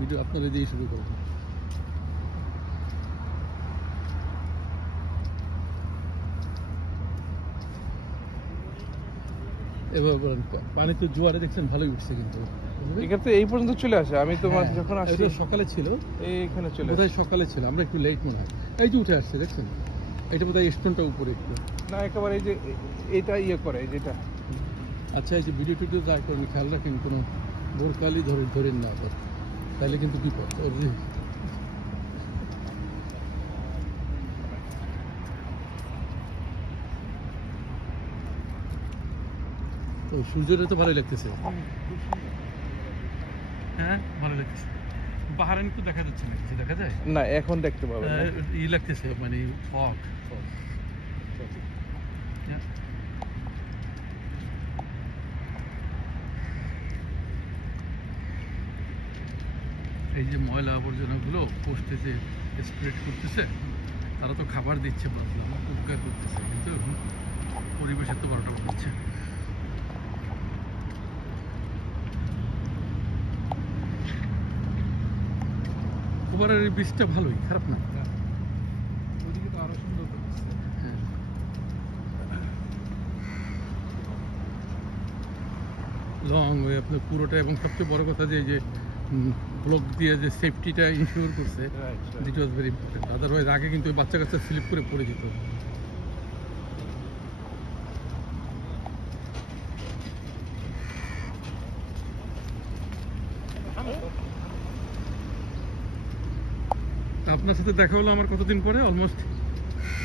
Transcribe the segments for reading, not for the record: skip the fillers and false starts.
Video আপনারা দিয়ে শুরু করবো। এবার বলেন, পানি তো জোয়ারে দেখছেন ভালোই উঠছে, কিন্তু এখান থেকে এই পর্যন্ত চলে আসে। আমি তোমার যখন আসি সকালে ছিল, এইখানে চলে বোধহয় সকালে ছিল, আমরা একটু লেট মনে হয়। এই যে উঠে আসছে দেখছেন, এটা বোধহয় স্টোনটা উপরে একটু। না, একেবারে এই যে এটা ইয়ে করে যেটা। আচ্ছা, এই যে ভিডিও টিডিও যা করেন খেয়াল রাখেন, কোনো বোরকালি ধরেন না আবার, তাহলে কিন্তু বিপদ। তো সূর্যটা তো ভালোই লাগতেছে। হ্যাঁ, ভালো লাগতেছে। পাহাড়ে তো দেখা যাচ্ছে না, কিছু দেখা যায় না, এখন দেখতে পাবেন না। ই লাগতেছে, মানে ফগ। এই যে ময়লা আবর্জনাগুলো পোস্টে যে স্প্রেড করতেছে, তারা তো খাবার দিচ্ছে, ভাবলাম উপকার করতেছে, কিন্তু পরিবেশের তো বড়টা করছে। ওভারের এই বীজটা ভালোই, খারাপ না। ওইদিকে তো আরো সুন্দর করতেছে। হ্যাঁ, লং ওয়ে আপনার পুরোটা, এবং সবচেয়ে বড় কথা যে এই যে ব্লক দিয়ে যে সেফটিটা ইনশিওর করছে, ইট ওয়াজ ভেরি ইম্পর্টেন্ট। আদারওয়াইজ আগে কিন্তু ওই বাচ্চা কাচ্চা স্লিপ করে পড়ে যেত। আপনার সাথে দেখা হলো আমার কতদিন পরে, অলমোস্ট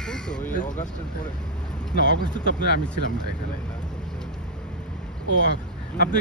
ওই তো ওই অগাস্টের পরে। না, অগস্টে তো আপনার আমি ছিলাম না এখানে। ও, আপনি